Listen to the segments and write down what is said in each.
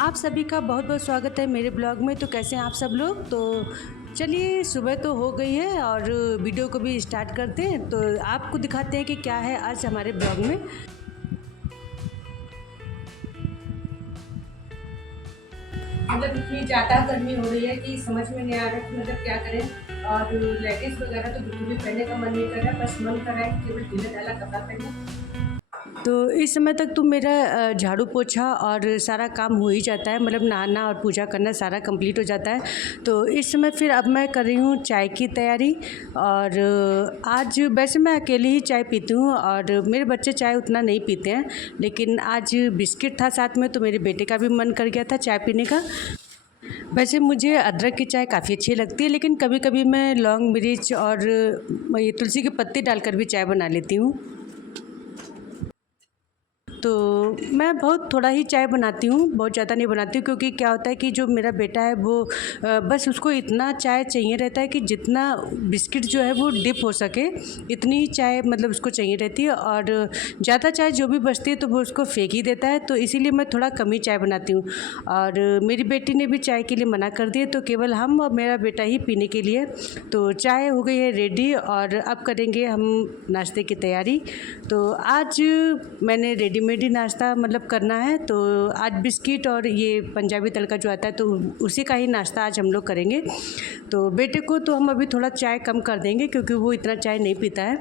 आप सभी का बहुत बहुत स्वागत है मेरे ब्लॉग में। तो कैसे हैं आप सब लोग। तो चलिए, सुबह तो हो गई है और वीडियो को भी स्टार्ट करते हैं। तो आपको दिखाते हैं कि क्या है आज हमारे ब्लॉग में। मतलब इतनी ज़्यादा गर्मी हो रही है कि समझ में नहीं आ रहा कि मतलब क्या करें। और लेगिंग्स वगैरह तो बिल्कुल भी पहनने का मन नहीं कर रहा, बस मन कर रहा है कि केवल ढीला ढाला कपड़ा पहने। तो इस समय तक तो मेरा झाड़ू पोछा और सारा काम हो ही जाता है, मतलब नहाना और पूजा करना सारा कंप्लीट हो जाता है। तो इस समय फिर अब मैं कर रही हूँ चाय की तैयारी। और आज वैसे मैं अकेली ही चाय पीती हूँ और मेरे बच्चे चाय उतना नहीं पीते हैं, लेकिन आज बिस्किट था साथ में तो मेरे बेटे का भी मन कर गया था चाय पीने का। वैसे मुझे अदरक की चाय काफ़ी अच्छी लगती है, लेकिन कभी कभी मैं लौंग मिर्च और ये तुलसी के पत्ते डालकर भी चाय बना लेती हूँ। तो मैं बहुत थोड़ा ही चाय बनाती हूँ, बहुत ज़्यादा नहीं बनाती हूँ, क्योंकि क्या होता है कि जो मेरा बेटा है वो बस उसको इतना चाय चाहिए रहता है कि जितना बिस्किट जो है वो डिप हो सके, इतनी ही चाय मतलब उसको चाहिए रहती है। और ज़्यादा चाय जो भी बचती है तो वो उसको फेंक ही देता है, तो इसीलिए मैं थोड़ा कम ही चाय बनाती हूँ। और मेरी बेटी ने भी चाय के लिए मना कर दिया, तो केवल हम और मेरा बेटा ही पीने के लिए। तो चाय हो गई है रेडी और अब करेंगे हम नाश्ते की तैयारी। तो आज मैंने रेडीमेड ही नाश्ता मतलब करना है, तो आज बिस्किट और ये पंजाबी तड़का जो आता है तो उसी का ही नाश्ता आज हम लोग करेंगे। तो बेटे को तो हम अभी थोड़ा चाय कम कर देंगे क्योंकि वो इतना चाय नहीं पीता है।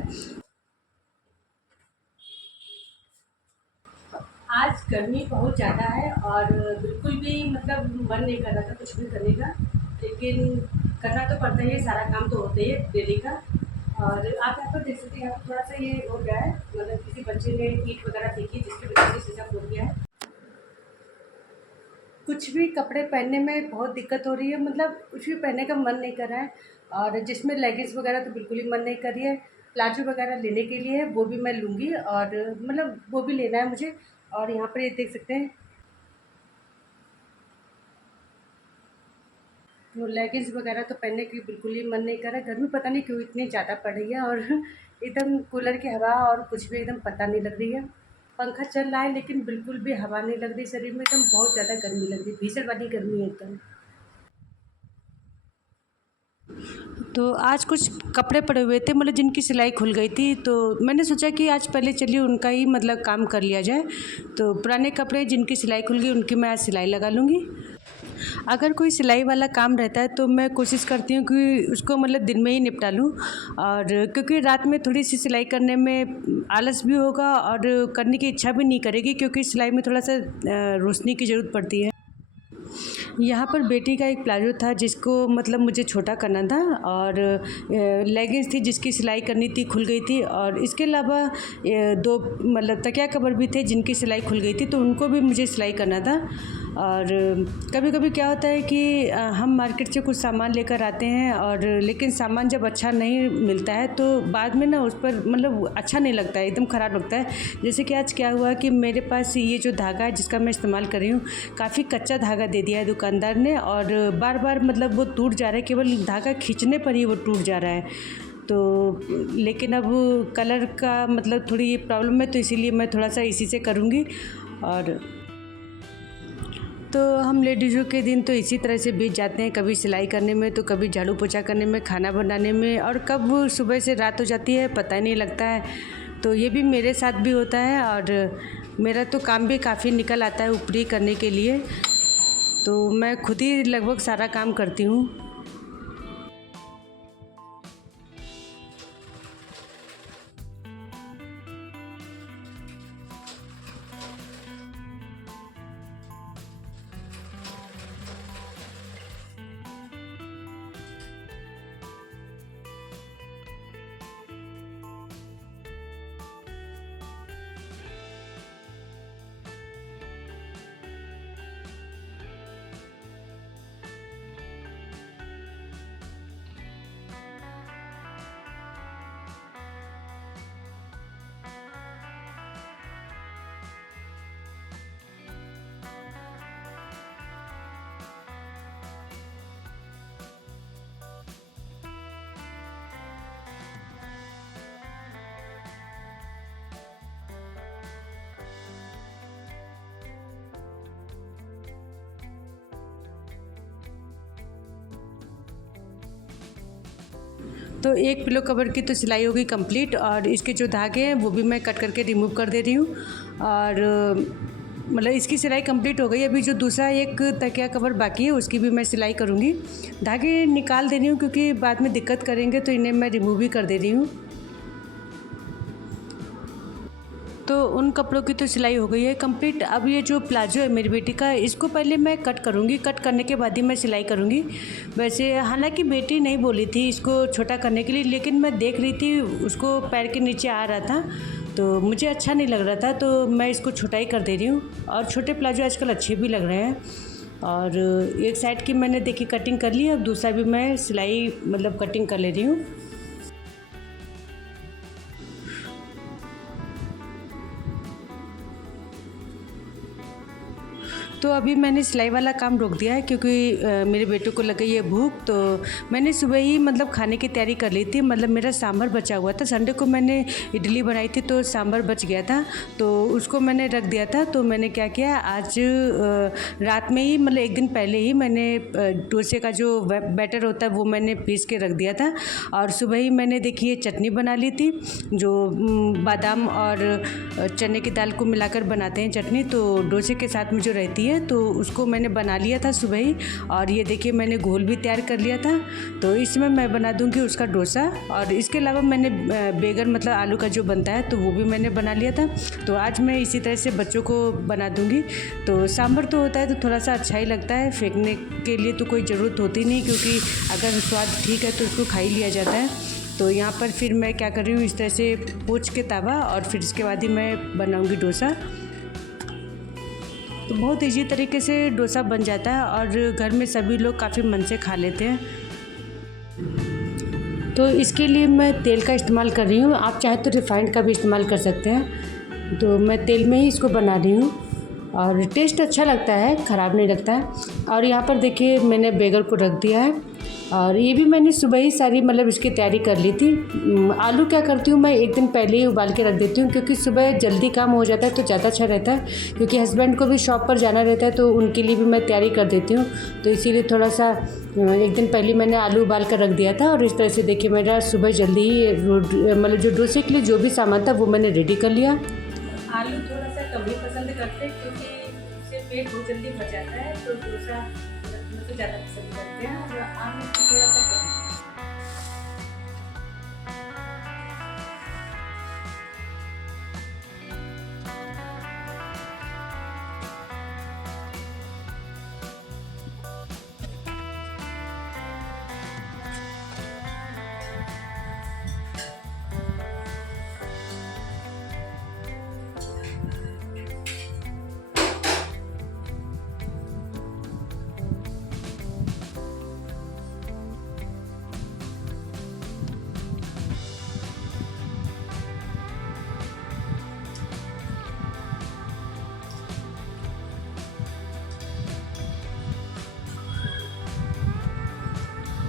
आज गर्मी बहुत ज़्यादा है और बिल्कुल भी मतलब मन नहीं कर रहा था कुछ भी करने का, लेकिन करना तो पड़ता ही है, सारा काम तो होता ही है डेली का। और आप यहाँ पर देख सकते हैं, यहाँ पर थोड़ा सा ये हो गया है, मतलब किसी बच्चे ने ईंट वगैरह फेंकी जिसकी वजह से शीशा फूट गया है। कुछ भी कपड़े पहनने में बहुत दिक्कत हो रही है, मतलब कुछ भी पहनने का मन नहीं कर रहा है। और जिसमें लेगिंग्स वगैरह तो बिल्कुल ही मन नहीं कर रही है। प्लाजो वगैरह लेने के लिए वो भी मैं लूँगी और मतलब वो भी लेना है मुझे। और यहाँ पर ये देख सकते हैं, तो लेगिंग्स वगैरह तो पहनने की बिल्कुल ही मन नहीं कर रहा है। गर्मी पता नहीं क्यों इतनी ज़्यादा पड़ रही है और एकदम कूलर की हवा और कुछ भी एकदम पता नहीं लग रही है। पंखा चल रहा है लेकिन बिल्कुल भी हवा नहीं लग रही शरीर में, एकदम बहुत ज़्यादा गर्मी लग रही है, भीषण वाली गर्मी है एकदम। तो आज कुछ कपड़े पड़े हुए थे, मतलब जिनकी सिलाई खुल गई थी, तो मैंने सोचा कि आज पहले चलिए उनका ही मतलब काम कर लिया जाए। तो पुराने कपड़े जिनकी सिलाई खुल गई उनकी मैं आज सिलाई लगा लूँगी। अगर कोई सिलाई वाला काम रहता है तो मैं कोशिश करती हूँ कि उसको मतलब दिन में ही निपटा लूँ। और क्योंकि रात में थोड़ी सी सिलाई करने में आलस भी होगा और करने की इच्छा भी नहीं करेगी, क्योंकि सिलाई में थोड़ा सा रोशनी की ज़रूरत पड़ती है। यहाँ पर बेटी का एक प्लाजो था जिसको मतलब मुझे छोटा करना था, और लेगिंग्स थी जिसकी सिलाई करनी थी, खुल गई थी। और इसके अलावा दो मतलब तकिया कवर भी थे जिनकी सिलाई खुल गई थी, तो उनको भी मुझे सिलाई करना था। और कभी कभी क्या होता है कि हम मार्केट से कुछ सामान लेकर आते हैं और लेकिन सामान जब अच्छा नहीं मिलता है तो बाद में ना उस पर मतलब अच्छा नहीं लगता है, एकदम ख़राब लगता है। जैसे कि आज क्या हुआ कि मेरे पास ये जो धागा है जिसका मैं इस्तेमाल कर रही हूँ, काफ़ी कच्चा धागा दे दिया है दुकानदार ने, और बार बार मतलब वो टूट जा रहा है, केवल धागा खींचने पर ही वो टूट जा रहा है। तो लेकिन अब कलर का मतलब थोड़ी ये प्रॉब्लम है, तो इसीलिए मैं थोड़ा सा इसी से करूँगी। और तो हम लेडीज़ों के दिन तो इसी तरह से बीत जाते हैं, कभी सिलाई करने में, तो कभी झाड़ू पोछा करने में, खाना बनाने में, और कब सुबह से रात हो जाती है पता ही नहीं लगता है। तो ये भी मेरे साथ भी होता है और मेरा तो काम भी काफ़ी निकल आता है ऊपरी करने के लिए, तो मैं खुद ही लगभग सारा काम करती हूँ। तो एक पिलो कवर की तो सिलाई हो गई कंप्लीट और इसके जो धागे हैं वो भी मैं कट करके रिमूव कर दे रही हूँ। और मतलब इसकी सिलाई कंप्लीट हो गई। अभी जो दूसरा एक तकिया कवर बाकी है उसकी भी मैं सिलाई करूँगी। धागे निकाल दे रही हूँ क्योंकि बाद में दिक्कत करेंगे, तो इन्हें मैं रिमूव भी कर दे रही हूँ। तो उन कपड़ों की तो सिलाई हो गई है कंप्लीट। अब ये जो प्लाजो है मेरी बेटी का, इसको पहले मैं कट करूँगी, कट करने के बाद ही मैं सिलाई करूँगी। वैसे हालांकि बेटी नहीं बोली थी इसको छोटा करने के लिए, लेकिन मैं देख रही थी उसको पैर के नीचे आ रहा था तो मुझे अच्छा नहीं लग रहा था, तो मैं इसको छोटा ही कर दे रही हूँ। और छोटे प्लाजो आजकल अच्छे भी लग रहे हैं। और एक साइड की मैंने देखी कटिंग कर ली, अब दूसरा भी मैं सिलाई मतलब कटिंग कर ले रही हूँ। तो अभी मैंने सिलाई वाला काम रोक दिया है क्योंकि मेरे बेटे को लग गई है भूख। तो मैंने सुबह ही मतलब खाने की तैयारी कर ली थी। मतलब मेरा सांभर बचा हुआ था, संडे को मैंने इडली बनाई थी तो सांभर बच गया था, तो उसको मैंने रख दिया था। तो मैंने क्या किया, आज रात में ही मतलब एक दिन पहले ही मैंने डोसे का जो बैटर होता है वो मैंने पीस के रख दिया था। और सुबह ही मैंने देखिए चटनी बना ली थी, जो बादाम और चने की दाल को मिलाकर बनाते हैं चटनी, तो डोसे के साथ में जो रहती है तो उसको मैंने बना लिया था सुबह ही। और ये देखिए मैंने घोल भी तैयार कर लिया था, तो इसमें मैं बना दूंगी उसका डोसा। और इसके अलावा मैंने बैगन मतलब आलू का जो बनता है तो वो भी मैंने बना लिया था। तो आज मैं इसी तरह से बच्चों को बना दूंगी। तो सांभर तो होता है तो थोड़ा सा अच्छा ही लगता है, फेंकने के लिए तो कोई ज़रूरत होती नहीं, क्योंकि अगर स्वाद ठीक है तो उसको खा ही लिया जाता है। तो यहाँ पर फिर मैं क्या कर रही हूँ, इस तरह से पोंछ के तवा और फिर इसके बाद ही मैं बनाऊँगी डोसा। तो बहुत इजी तरीके से डोसा बन जाता है और घर में सभी लोग काफ़ी मन से खा लेते हैं। तो इसके लिए मैं तेल का इस्तेमाल कर रही हूँ, आप चाहे तो रिफाइंड का भी इस्तेमाल कर सकते हैं। तो मैं तेल में ही इसको बना रही हूँ और टेस्ट अच्छा लगता है, ख़राब नहीं लगता है। और यहाँ पर देखिए मैंने बैगन को रख दिया है और ये भी मैंने सुबह ही सारी मतलब इसकी तैयारी कर ली थी। आलू क्या करती हूँ मैं एक दिन पहले ही उबाल के रख देती हूँ, क्योंकि सुबह जल्दी काम हो जाता है तो ज़्यादा अच्छा रहता है, क्योंकि हस्बैंड को भी शॉप पर जाना रहता है तो उनके लिए भी मैं तैयारी कर देती हूँ। तो इसीलिए थोड़ा सा एक दिन पहले मैंने आलू उबाल कर रख दिया था। और इस तरह से देखिए मेरा सुबह जल्दी ही मतलब जो डोसे के लिए जो भी सामान था वो मैंने रेडी कर लिया। आलू थोड़ा सा कम ही पसंद करते हैं क्योंकि उससे पेट बहुत जल्दी भर जाता है, तो डोसा मतलब ज़्यादा पसंद करते हैं और आलू थोड़ा सा कम।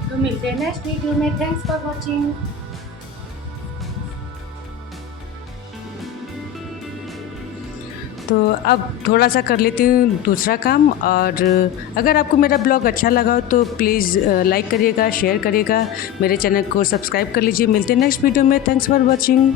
तो मिलते हैं नेक्स्ट वीडियो में। Thanks for watching. तो अब थोड़ा सा कर लेती हूँ दूसरा काम। और अगर आपको मेरा ब्लॉग अच्छा लगा हो तो प्लीज़ लाइक करिएगा, शेयर करिएगा, मेरे चैनल को सब्सक्राइब कर लीजिए। मिलते हैं नेक्स्ट वीडियो में। Thanks for watching.